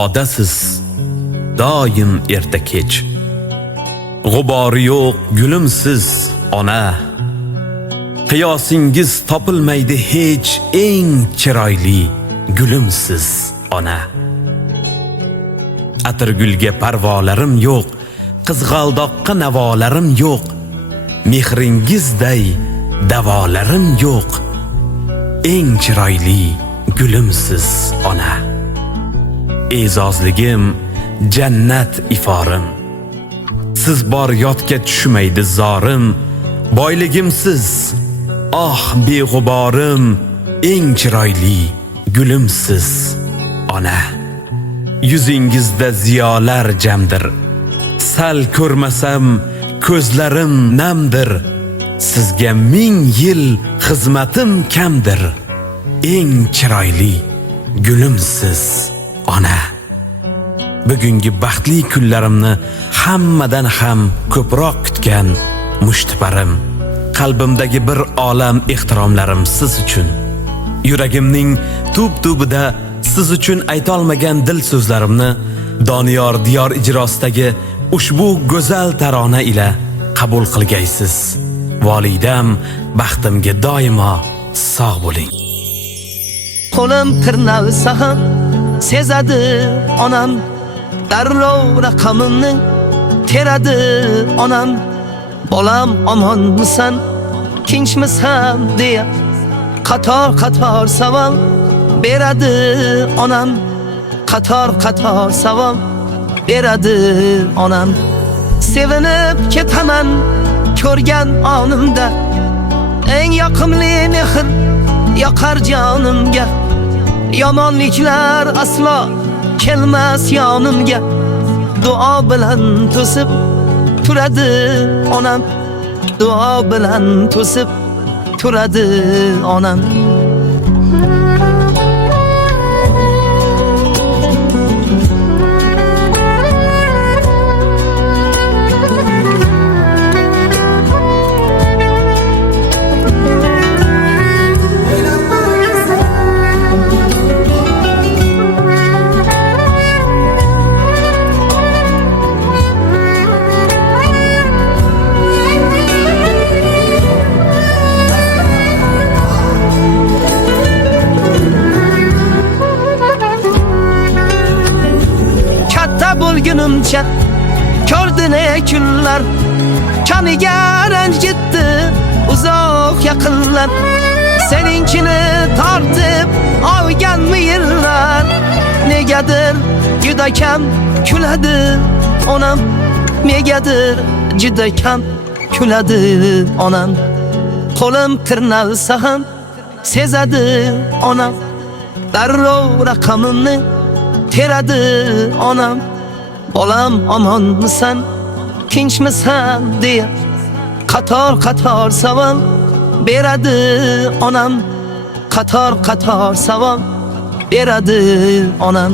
duodasiz doim erta kech. G'ubori yo'q gulimsiz ona, qiyosingiz topilmaydi hech eng chiroyli gulimsiz ona. Atirgulga parvolarim yo'q, qizg'aldoqqa navolarim yo'q, mehringizday davolarim yo'q, eng chiroyli gulimsiz ona. E'zozligim jannat iforim, siz bor yodga tushmaydi zorim, boyligimsiz oh beg'uborim, eng chiroyli gulimsiz ona. Yuzingizda ziyolar jamdir, sal ko'rmasam ko'zlarim namdir, sizga ming yil xizmatim kamdir, eng chiroyli gulimsiz ona. Bugungi baxtli kunlarimni hammadan ham ko'proq kutgan mushtiparim, qalbimdagi bir olam ehtiromlarim siz uchun. Yuragimning tub-tubida siz uchun aytolmagan dil so'zlarimni Doniyor Diyor ijrosidagi ushbu go'zal tarona ila qabul qilgaysiz. Volidam, baxtimga doimo sog' bo'ling. Qo'lim tirnalsa ham sezadi onam, darrov raqamimni teradi onam. Bolam omonmisan, tinchmisan deya qator savol beradi onam. Qator savol beradi onam. Sevinib ketaman ko'rgan onimda, eng yoqimli mehr yoqar jonimga. Yomonliklar aslo kelmas yonimga, duo bilan to'sib turadi onam, duo bilan to'sib turadi onam. Bo'lgunimcha ko'rdi ne kunlar, kamiga ranjitdi uzoq yaqinlar. Seninkini tortib olganmi yillar, negadir juda kam kuladi onam, negadir juda kam kuladi onam. Qo'lim tirnalsa ham sezadi onam, darrov raqamimni teradi onam. Bolam omonmisan, tinchmisan deya qator savol beradi onam. Qator savol beradi onam.